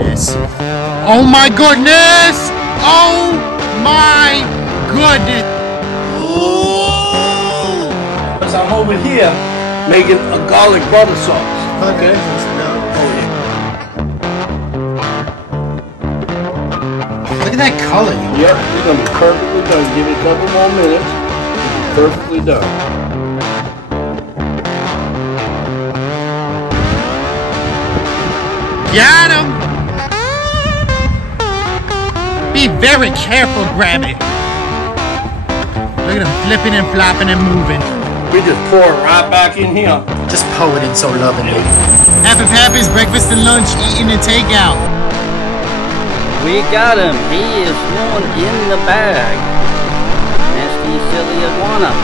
goodness. Oh my goodness! Oh my goodness! Ooh! Because I'm over here making a garlic butter sauce. Okay? Look at that color, yo. Yep, it's gonna be perfectly done. Give it a couple more minutes. It'll be perfectly done. Got him! Be very careful, grab it. Look at him flipping and flopping and moving. We just pour it right back in here. Just pour it in so lovingly. Happy's breakfast and lunch, eating and takeout. We got him. He is one in the bag. Nasty, silly iguana.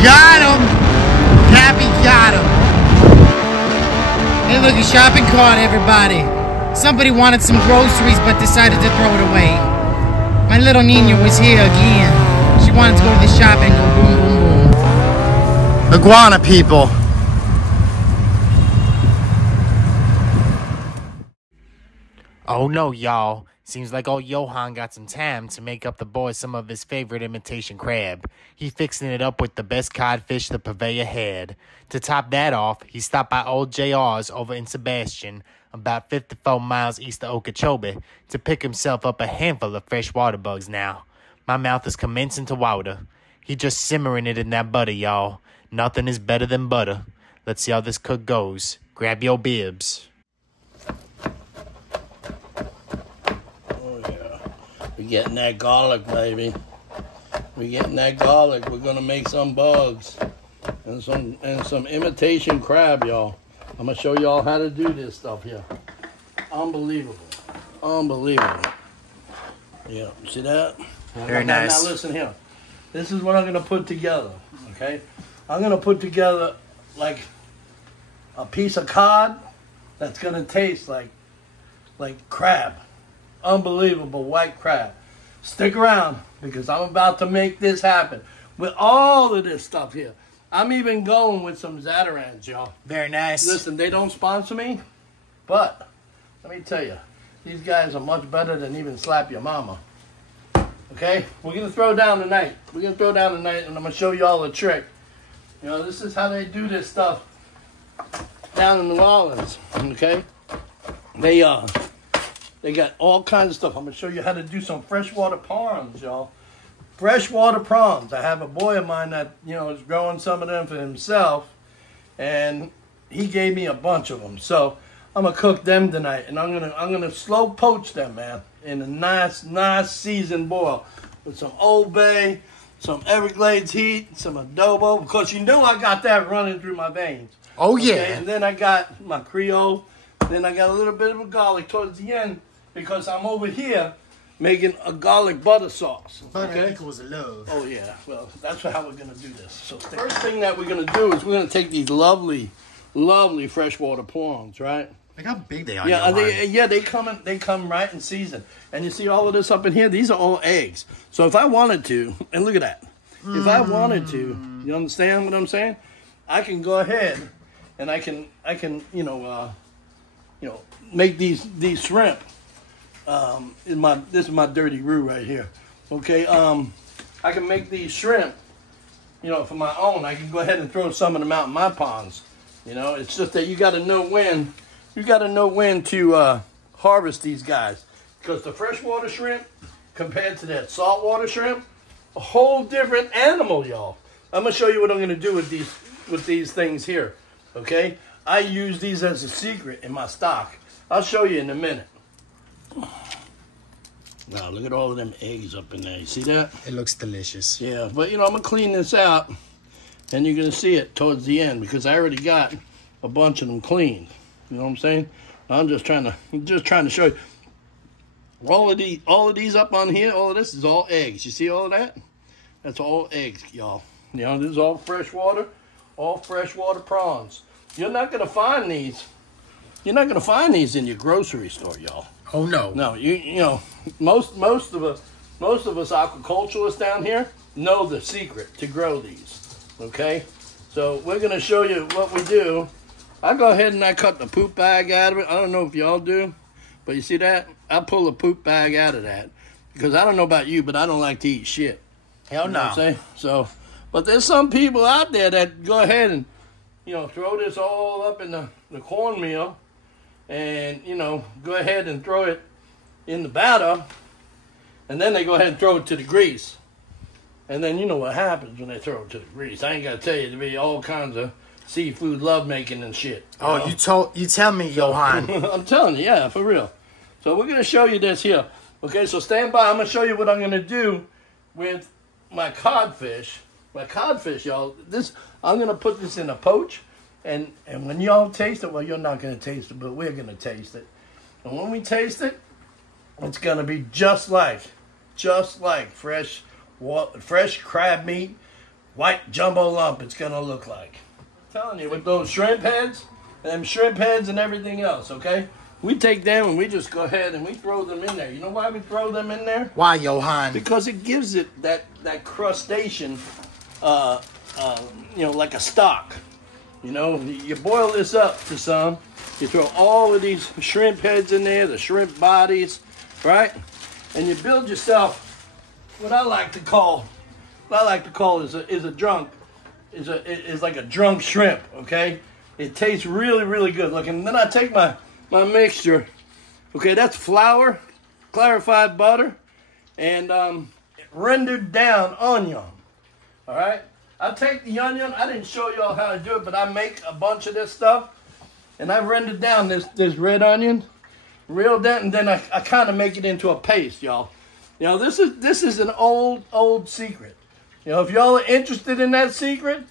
Got him! Happy got him. Hey, look, a shopping cart, everybody. Somebody wanted some groceries but decided to throw it away. My little Nina was here again. She wanted to go to the shop and go boom, boom, boom. Iguana people. Oh no, y'all. Seems like old Yohan got some time to make up the boys some of his favorite imitation crab. He fixing it up with the best codfish the purveyor had. To top that off, he stopped by old JR's over in Sebastian, about 54 miles east of Okeechobee, to pick himself up a handful of fresh water bugs now. My mouth is commencing to water. He just simmering it in that butter, y'all. Nothing is better than butter. Let's see how this cook goes. Grab your bibs. We're getting that garlic, baby. We're getting that garlic. We're gonna make some bugs and some imitation crab, y'all. I'm gonna show y'all how to do this stuff here. Unbelievable, unbelievable. Yeah, see that? Very nice. Now listen here. This is what I'm gonna put together. Okay, I'm gonna put together like a piece of cod that's gonna taste like crab. Unbelievable white crab. Stick around because I'm about to make this happen with all of this stuff here. I'm even going with some Zatarans, y'all. Very nice. Listen, they don't sponsor me, but let me tell you, these guys are much better than even Slap Your Mama. Okay? We're going to throw down tonight. We're going to throw down tonight, and I'm going to show you all a trick. You know, this is how they do this stuff down in New Orleans. Okay? They got all kinds of stuff. I'm going to show you how to do some freshwater prawns, y'all. Freshwater prawns. I have a boy of mine that, you know, is growing some of them for himself. And he gave me a bunch of them. So I'm going to cook them tonight. And I'm gonna slow poach them, man. In a nice seasoned boil. With some Old Bay, some Everglades heat, some adobo. Because you know I got that running through my veins. Oh, yeah. Okay? And then I got my Creole. Then I got a little bit of a garlic towards the end. Because I'm over here making a garlic butter sauce. Okay? I think it was a love. Oh, yeah. Well, that's how we're going to do this. So first thing that we're going to do is we're going to take these lovely freshwater prawns, right? Look how big they are. Yeah, they come right in season. And you see all of this up in here? These are all eggs. So if I wanted to, and look at that. If I wanted to, you understand what I'm saying? I can go ahead and I can make these shrimp. This is my dirty roux right here. Okay, I can make these shrimp, you know, for my own. I can go ahead and throw some of them out in my ponds. You know, it's just that you got to know when. You got to know when to harvest these guys, because the freshwater shrimp compared to that saltwater shrimp, a whole different animal, y'all. I'm gonna show you what I'm gonna do with these things here. Okay, I use these as a secret in my stock. I'll show you in a minute. Now, look at all of them eggs up in there. You see that? It looks delicious. Yeah, but, you know, I'm going to clean this out, and you're going to see it towards the end, because I already got a bunch of them cleaned. You know what I'm saying? I'm just trying to show you. All of these up on here, all of this is all eggs. You see all of that? That's all eggs, y'all. You know, this is all freshwater prawns. You're not going to find these. You're not going to find these in your grocery store, y'all. Oh no. No, you know, most of us aquaculturists down here know the secret to grow these. Okay? So we're going to show you what we do I go ahead and I cut the poop bag out of it. I don't know if y'all do, but you see that? I pull the poop bag out of that because I don't know about you, but I don't like to eat shit. Hell You know no. what I'm saying? So, but there's some people out there that go ahead and, throw this all up in the cornmeal and, go ahead and throw it in the batter, and then they go ahead and throw it to the grease. And then you know what happens when they throw it to the grease. I ain't got to tell you, there be all kinds of seafood lovemaking and shit. Oh, you tell me, Yohan. I'm telling you, yeah, for real. So we're going to show you this here. Okay, so stand by. I'm going to show you what I'm going to do with my codfish. My codfish, y'all. I'm going to put this in a poach. And when y'all taste it, well, you're not going to taste it, but we're going to taste it. And when we taste it, it's going to be just like fresh crab meat, white jumbo lump. It's going to look like. I'm telling you, with those shrimp heads and everything else, okay? We take them and we just go ahead and we throw them in there. You know why we throw them in there? Why, Yohan? Because it gives it that crustacean, like a stock. You boil this up to some. You throw all of these shrimp heads in there, the shrimp bodies, right? And you build yourself what I like to call is like a drunk shrimp. Okay, it tastes really, really good. Look, and then I take my mixture. Okay, that's flour, clarified butter, and rendered down onion. All right. I take the onion. I didn't show y'all how to do it, but I make a bunch of this stuff, and I rendered down this red onion, real down, and then I kind of make it into a paste, y'all. This is an old secret. If y'all are interested in that secret,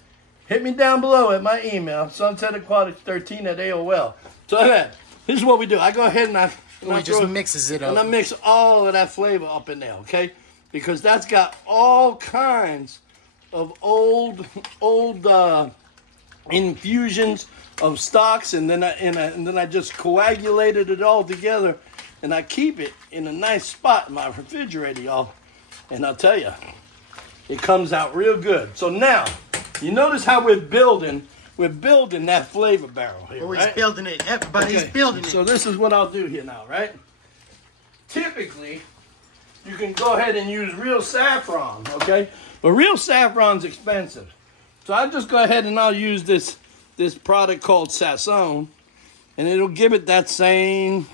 hit me down below at my email, sunsetaquatics13@AOL. So this is what we do. I go ahead and He just mixes it up. and I mix all of that flavor up in there, okay? Because that's got all kinds of old infusions of stocks, and then I just coagulated it all together, and I keep it in a nice spot in my refrigerator, y'all. And I'll tell you, it comes out real good. So now, you notice how we're building that flavor barrel here, Oh, he's right? building it. Everybody's Okay, building it. So this is what I'll do here now, right? Typically, you can go ahead and use real saffron, okay? But real saffron's expensive. So I just go ahead and I'll use this product called Sazón, and it'll give it that same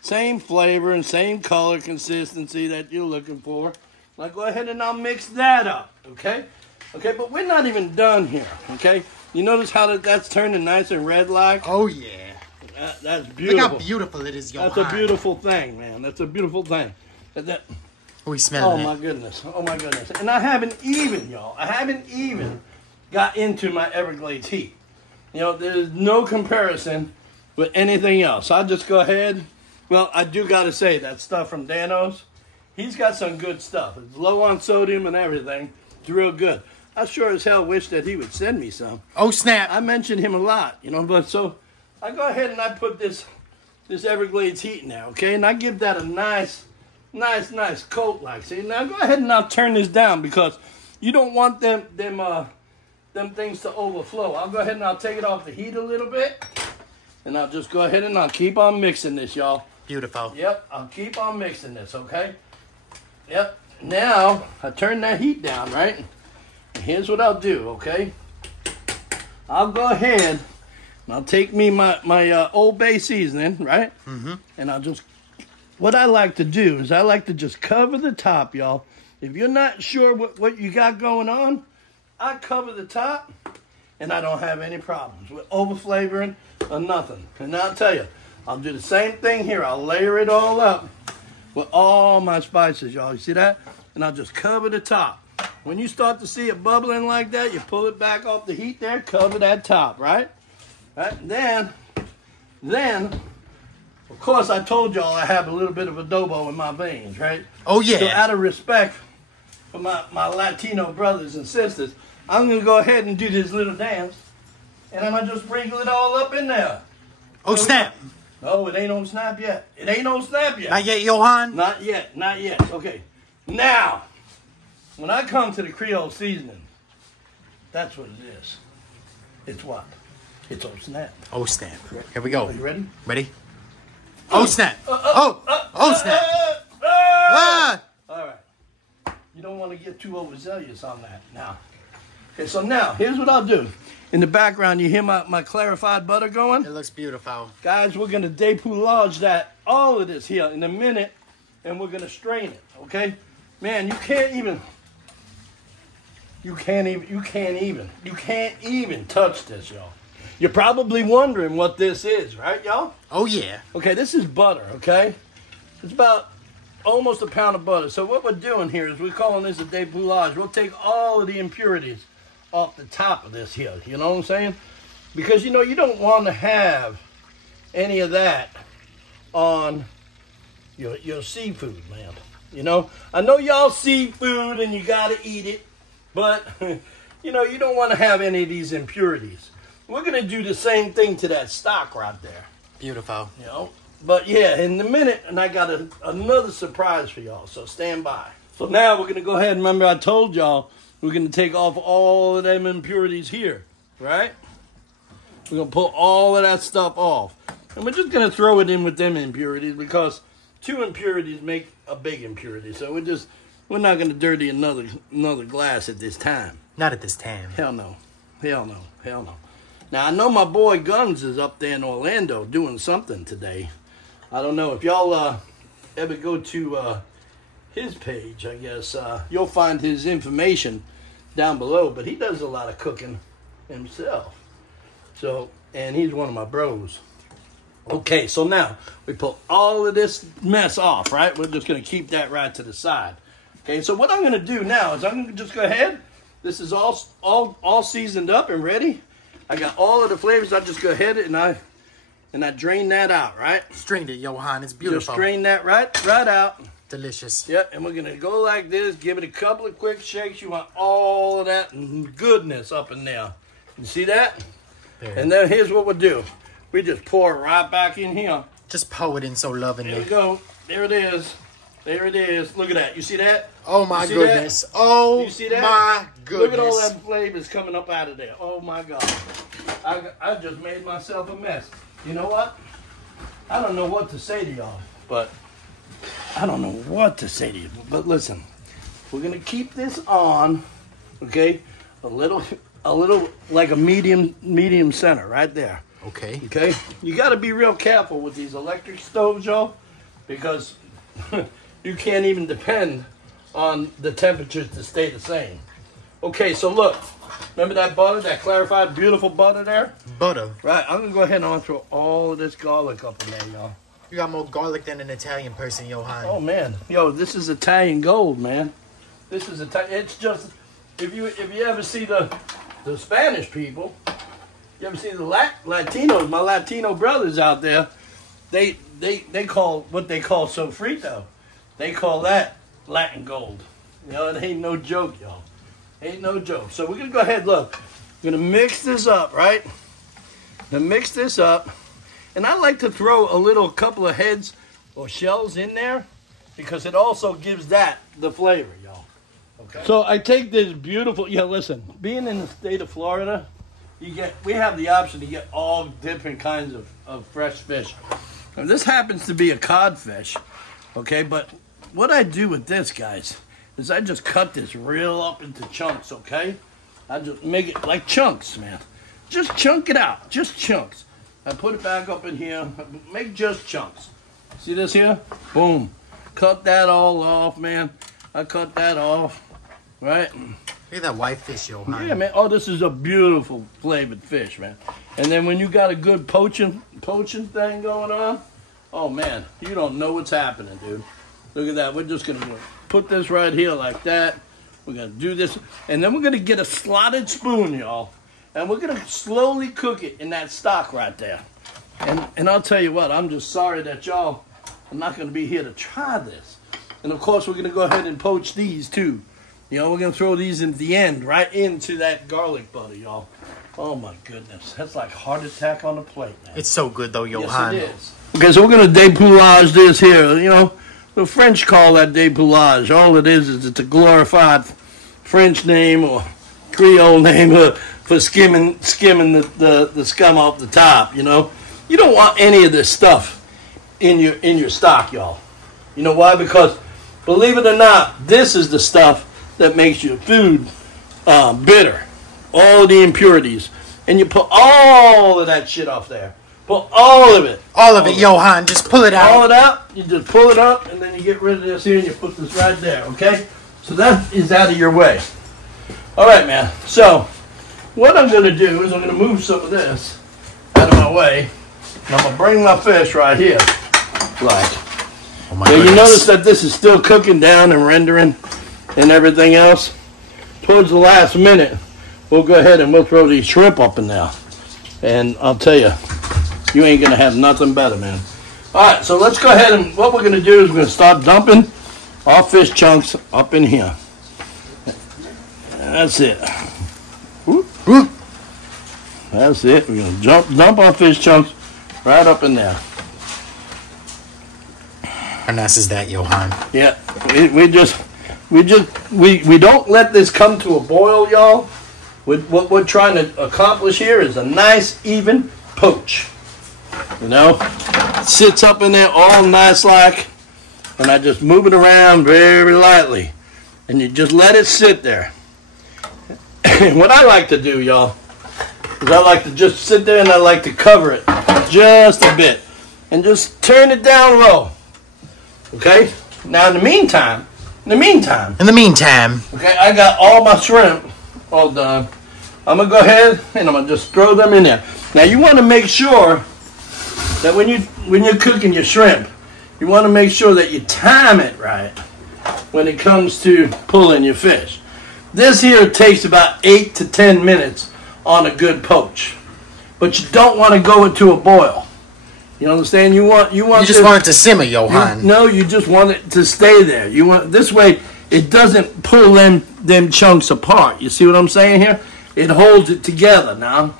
flavor and same color consistency that you're looking for. Now go ahead and I'll mix that up, okay? Okay, but we're not even done here, okay? You notice how that's turning nice and red like? Oh, yeah. That's beautiful. Look how beautiful it is, Yohan. That's a beautiful thing, man. That's a beautiful thing. We smell it. Oh my goodness. And I haven't even got into my Everglades heat. There's no comparison with anything else. I'll just go ahead. Well, I do got to say that stuff from Dano's, he's got some good stuff. It's low on sodium and everything. It's real good. I sure as hell wish that he would send me some. Oh, snap. I mention him a lot, but so I go ahead and I put this Everglades heat in there, okay? And I give that a nice coat like. See, now go ahead and I'll turn this down because you don't want them things to overflow. I'll go ahead and I'll take it off the heat a little bit, and I'll just go ahead and I'll keep on mixing this, y'all. Beautiful. Yep, I'll keep on mixing this, okay? Yep. Now I turn that heat down, right? And here's what I'll do, okay? I'll go ahead and I'll take me my Old Bay seasoning, right? Mm-hmm. And I'll just. What I like to do is I like to just cover the top, y'all. If you're not sure what you got going on, I cover the top, and I don't have any problems with over-flavoring or nothing. And I'll tell you, I'll do the same thing here. I'll layer it all up with all my spices, y'all. You see that? And I'll just cover the top. When you start to see it bubbling like that, you pull it back off the heat there, cover that top, right? Right? Then, of course, I told y'all I have a little bit of adobo in my veins, right? Oh, yeah. So out of respect for my Latino brothers and sisters, I'm going to go ahead and do this little dance, and I'm going to just sprinkle it all up in there. Oh, snap. No, it ain't no snap yet. It ain't no snap yet. Not yet, Yohan? Not yet. Okay. Now, when I come to the Creole seasoning, that's what it is. It's what? It's oh snap. Oh snap. Here we go. Are you ready? Ready? Oh snap. Oh snap. Ah! All right. You don't want to get too overzealous on that now. Okay, so now, here's what I'll do. In the background, you hear my clarified butter going? It looks beautiful. Guys, we're going to depoulage that, all of this here in a minute, and we're going to strain it, okay? Man, you can't even touch this, y'all. You're probably wondering what this is, right, y'all? Oh, yeah. Okay, this is butter, okay? It's about almost a pound of butter. So what we're doing here is we're calling this a depoulage. We'll take all of the impurities off the top of this here. You know what I'm saying? Because, you know, you don't want to have any of that on your seafood, man. You know? I know y'all seafood and you got to eat it. But, you know, you don't want to have any of these impurities. We're going to do the same thing to that stock right there. Beautiful. You know? But, yeah, in a minute, and I got another surprise for y'all, so stand by. So now we're going to go ahead. Remember I told y'all we're going to take off all of them impurities here, right? We're going to pull all of that stuff off. And we're just going to throw it in with them impurities because 2 impurities make a big impurity. So we're not going to dirty another glass at this time. Not at this time. Hell no. Hell no. Hell no. Now, I know my boy Guns is up there in Orlando doing something today. I don't know if y'all ever go to his page, I guess. You'll find his information down below, but he does a lot of cooking himself. So, and he's one of my bros. Okay, so now we pull all of this mess off, right? We're just going to keep that right to the side. Okay, so what I'm going to do now is I'm going to just go ahead. This is all seasoned up and ready. I got all of the flavors. I just go ahead and I drain that out, right? Strained it, Yohan. It's beautiful. Just strain that right out. Delicious. Yep, and we're going to go like this. Give it a couple of quick shakes. You want all of that goodness up in there. You see that? There. And then here's what we'll do. We just pour it right back in here. Just pour it in so lovingly. There we go. There it is. There it is. Look at that. You see that? Oh, my goodness. That? Oh, you see that? My goodness. Look at all that flavors coming up out of there. Oh, my God. I just made myself a mess. You know what? I don't know what to say to y'all, but I don't know what to say to you. But listen, we're going to keep this on, okay, a little like a medium center right there. Okay. Okay? You got to be real careful with these electric stoves, y'all, because you can't even depend on the temperatures to stay the same. Okay, so look. Remember that butter, that clarified, beautiful butter there? Butter. Right, I'm going to go ahead and I'm going to throw all of this garlic up in there, y'all. You got more garlic than an Italian person, Yohan. Oh, man. Yo, this is Italian gold, man. This is Italian. It's just, if you ever see the Spanish people, you ever see the Latinos, my Latino brothers out there, they call what they call sofrito. They call that Latin gold. You know, it ain't no joke, y'all. Ain't no joke. So we're going to go ahead, look. We're going to mix this up, right? Now mix this up. And I like to throw a couple of heads or shells in there because it also gives that the flavor, y'all. Okay. So I take this beautiful, listen, being in the state of Florida, we have the option to get all different kinds of fresh fish. Now, this happens to be a codfish, okay? But what I do with this, guys, is I just cut this real up into chunks, okay? I just make it like chunks, man. Just chunk it out, just chunks. I put it back up in here, make just chunks. See this here? Boom. Cut that all off, man. I cut that off, right? Look at that white fish, Yohan. Yeah, man. Oh, this is a beautiful flavored fish, man. And then when you got a good poaching thing going on, oh, man, you don't know what's happening, dude. Look at that. We're just going to put this right here like that. We're going to do this. And then we're going to get a slotted spoon, y'all. And we're going to slowly cook it in that stock right there. And I'll tell you what, I'm just sorry that y'all are not going to be here to try this. And, of course, we're going to go ahead and poach these, too. You know, we're going to throw these in the end, right into that garlic butter, y'all. Oh, my goodness. That's like heart attack on the plate, man. It's so good, though, Yohan. Yes, it is. Okay, so we're going to depoulage this here. You know, the French call that depoulage. All it is it's a glorified French name or Creole name. for skimming the scum off the top. You know, you don't want any of this stuff in your stock, y'all. You know why? Because believe it or not, this is the stuff that makes your food bitter. All the impurities, and you put all of that shit off there. Put all of it. All of it, Yohan. Just pull it out. All of that. You just pull it up, and then you get rid of this here, and you put this right there, okay? So that is out of your way. All right, man. So what I'm going to do is I'm going to move some of this out of my way, and I'm going to bring my fish right here. Like, Oh my so goodness. you notice that this is still cooking down and rendering and everything else. Towards the last minute, we'll go ahead and we'll throw these shrimp up in there. And I'll tell you, you ain't going to have nothing better, man. All right, so let's go ahead and what we're going to do is we're going to start dumping our fish chunks up in here. That's it. Whoop, whoop. That's it. We're going to dump our fish chunks right up in there. How nice is that, Yohan? Yeah, we don't let this come to a boil, y'all. What we're trying to accomplish here is a nice, even poach. You know, it sits up in there all nice like, and I just move it around very lightly, and you just let it sit there. What I like to do, y'all, is I like to just sit there and I like to cover it just a bit, and just turn it down low. Okay. Now in the meantime, okay, I got all my shrimp all done. I'm gonna go ahead and I'm gonna just throw them in there. Now you want to make sure that when you're cooking your shrimp, you want to make sure that you time it right when it comes to pulling your fish. This here takes about 8 to 10 minutes on a good poach, but you don't want to go into a boil. You understand? You just want it to simmer, Yohan. No, you just want it to stay there. You want this way it doesn't pull them chunks apart. You see what I'm saying here? It holds it together now.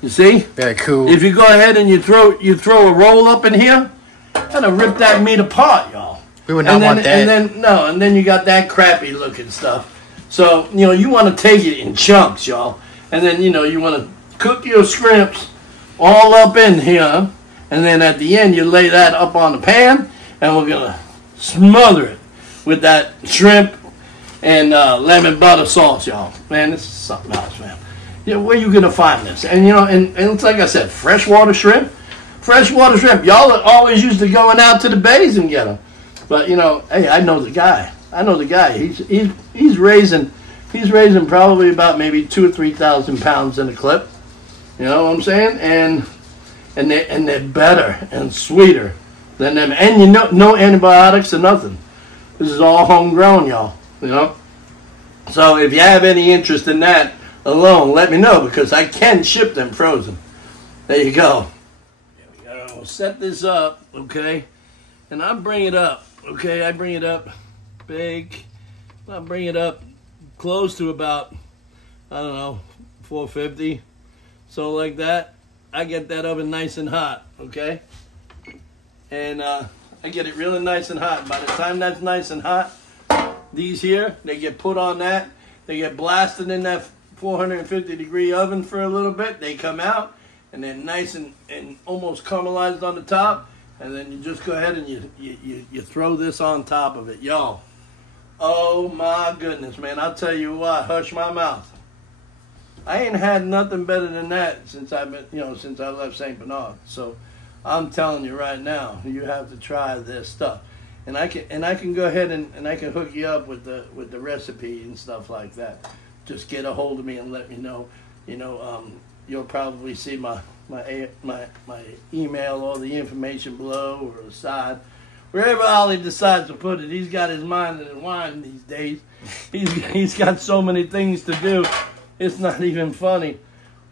You see? Very cool. If you go ahead and you throw a roll up in here, that'll rip that meat apart, y'all. We would not want that. And then you got that crappy looking stuff. So, you know, you want to take it in chunks, y'all. And then, you know, you want to cook your shrimps all up in here. And then at the end, you lay that up on the pan, and we're going to smother it with that shrimp and lemon butter sauce, y'all. Man, this is something else, man. You know, where you going to find this? And, you know, and it's like I said, freshwater shrimp. Freshwater shrimp. Y'all are always used to going out to the bays and get them. But, you know, hey, I know the guy. He's raising probably about maybe 2,000 or 3,000 pounds in a clip. You know what I'm saying? And they're better and sweeter than them. And you know, no antibiotics or nothing. This is all homegrown, y'all. You know? So if you have any interest in that alone, let me know, because I can ship them frozen. There you go. We'll set this up, okay? And I bring it up, okay? I bring it up big. I bring it up close to about, I don't know, 450. So like that. I get that oven nice and hot, okay? And I get it really nice and hot. By the time that's nice and hot, these here, they get put on that. They get blasted in that 450-degree oven for a little bit. They come out, and they're nice and almost caramelized on the top. And then you just go ahead and you throw this on top of it. Y'all, oh my goodness, man. I'll tell you what, hush my mouth. I ain't had nothing better than that since I left St. Bernard. So I'm telling you right now, you have to try this stuff. And I can go ahead and I can hook you up with the recipe and stuff like that. Just get a hold of me and let me know. You know, you'll probably see my email or the information below or the side. Wherever Ollie decides to put it, he's got his mind in the wine these days. He's got so many things to do. It's not even funny.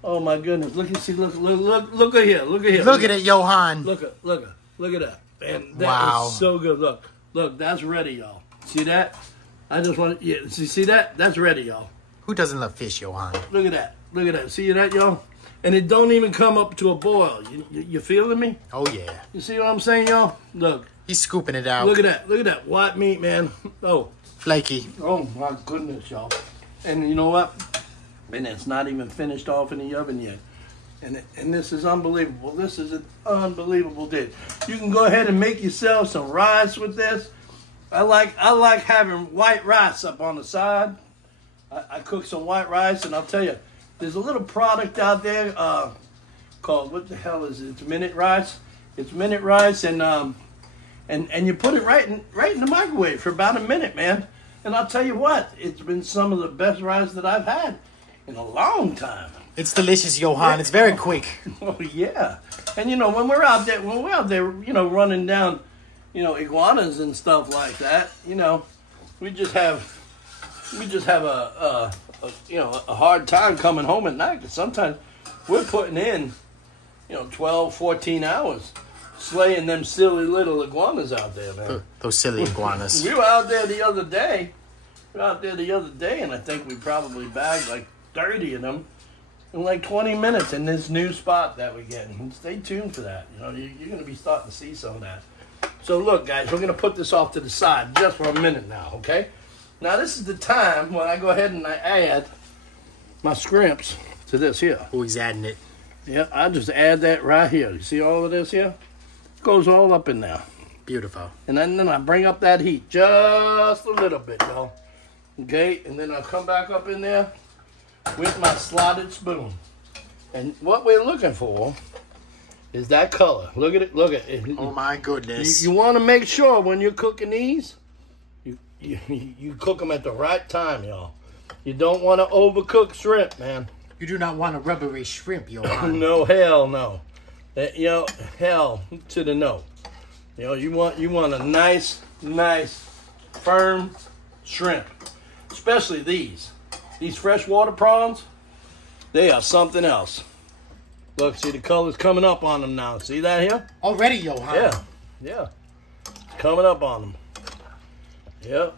Oh my goodness! Look at here! Look at here! Look at it, Yohan. Look at that! And that is so good. Look, that's ready, y'all. See that? I just want to, see that? That's ready, y'all. Who doesn't love fish, Yohan? Look at that! See that, y'all? And it don't even come up to a boil. You feeling me? Oh yeah. You see what I'm saying, y'all? Look. He's scooping it out. Look at that white meat, man. Oh. Flaky. Oh my goodness, y'all. And you know what? And it's not even finished off in the oven yet. And this is unbelievable. This is an unbelievable dish. You can go ahead and make yourself some rice with this. I like having white rice up on the side. I cook some white rice, and I'll tell you, there's a little product out there called, what the hell is it? It's minute rice. It's minute rice, and you put it right in the microwave for about a minute, man. And I'll tell you what, it's been some of the best rice that I've had in a long time. It's delicious, Yohan. It's very quick. Oh yeah, and when we're out there, running down, iguanas and stuff like that, we just have a hard time coming home at night, because sometimes we're putting in, 12, 14 hours slaying them silly little iguanas out there, man. Those silly iguanas. We were out there the other day. And I think we probably bagged like 30 of them in like 20 minutes in this new spot that we're getting. Stay tuned for that. You're going to be starting to see some of that. So look, guys, we're going to put this off to the side just for a minute now, okay? Now this is the time when I go ahead and I add my scrimps to this here. Oh, he's adding it. Yeah, I just add that right here. You see all of this here? It goes all up in there. Beautiful. And then I bring up that heat just a little bit, y'all. Okay, and then I'll come back up in there with my slotted spoon. And what we're looking for is that color. Look at it, look at it. Oh my goodness. You want to make sure when you're cooking these, you cook them at the right time, y'all. You don't want to overcook shrimp, man. You do not want a rubbery shrimp, Yohan. No, hell no. Hell to the no. You want a nice, firm shrimp. Especially these freshwater prawns. They are something else. Look, see the color's coming up on them now. See that here? Already, Yohan. Yeah. It's coming up on them. Yep.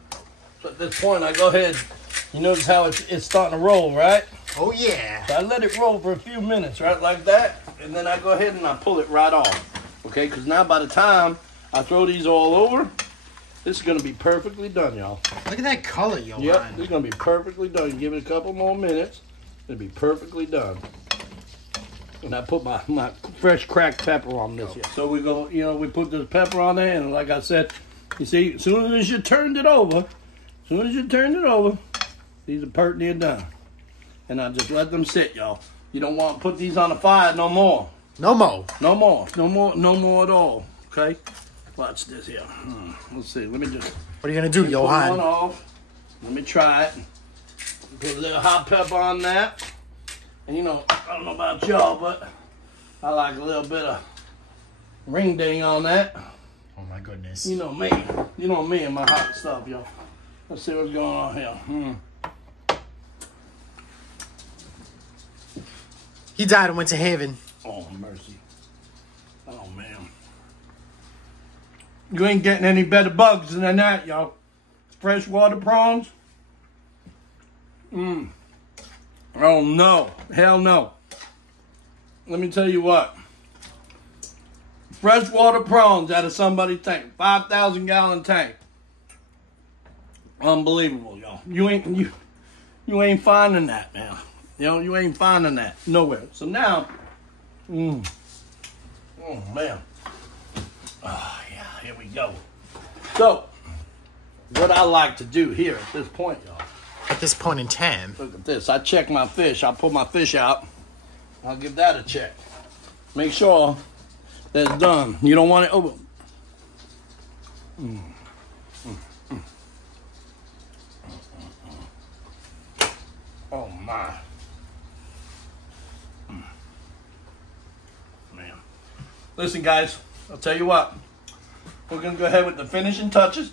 So at this point, I go ahead. You notice how it's starting to roll, right? Oh, yeah. So I let it roll for a few minutes, right, like that. And then I go ahead and I pull it right off. Okay, because now by the time I throw these all over, this is going to be perfectly done, y'all. Look at that color, Yohan. Yep, this is going to be perfectly done. Give it a couple more minutes. It'll be perfectly done. And I put my fresh cracked pepper on this. So we go, we put this pepper on there, and like I said, you see, as soon as you turned it over, these are pert near done. And I just let them sit, y'all. You don't want to put these on the fire no more. No more at all. Okay? Watch this here. Let's see. Let me just. What are you going to do, Yohan? Put one off. Let me try it. Put a little hot pepper on that. And I don't know about y'all, but I like a little bit of ring ding on that. Oh my goodness. You know me and my hot stuff, y'all. Let's see what's going on here. He died and went to heaven. Oh, mercy. Oh, man. You ain't getting any better bugs than that, y'all. Freshwater prawns. Oh, no. Hell no. Let me tell you what. Freshwater prawns out of somebody's tank. 5,000-gallon tank. Unbelievable, y'all. You ain't finding that, man. You ain't finding that nowhere. So now, oh, man. Oh, yeah, here we go. So, what I like to do here at this point, y'all. At this point in time. Look at this. I check my fish. I'll pull my fish out. I'll give that a check. Make sure that's done. You don't want it over. Oh, my. Man. Listen, guys. I'll tell you what. We're going to go ahead with the finishing touches.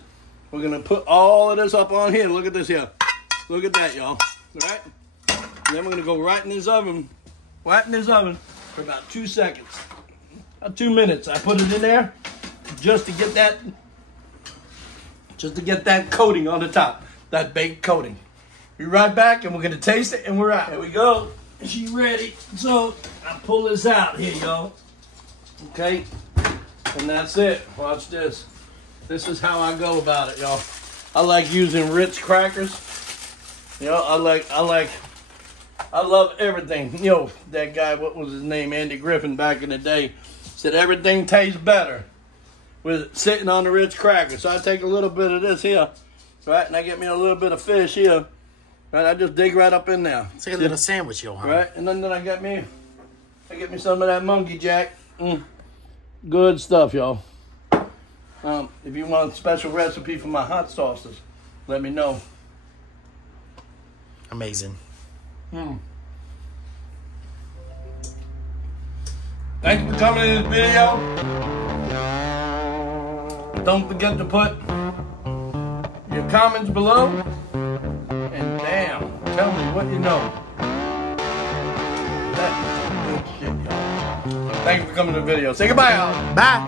We're going to put all of this up on here. Look at this here. Look at that, y'all. All right? And then we're going to go right in this oven. Right in this oven for about 2 seconds. About 2 minutes. I put it in there just to get that coating on the top. That baked coating. Be right back, and we're going to taste it, and we're out. Here we go. She ready. So, I pull this out here, y'all. Okay? And that's it. Watch this. This is how I go about it, y'all. I like using Ritz crackers. I like I love everything. You know, that guy, what was his name, Andy Griffin, back in the day, said everything tastes better with sitting on the Ritz cracker. So I take a little bit of this here, right, and I get me a little bit of fish here, right. I just dig right up in there. It's like a little sandwich, Yohan. Right, and then I get me some of that monkey jack. Good stuff, y'all. If you want a special recipe for my hot sauces, let me know. Amazing. Thanks for coming in this video. Don't forget to put your comments below. And damn, tell me what you know. That is some good shit, y'all. Thanks for coming to the video. Say goodbye, y'all. Bye.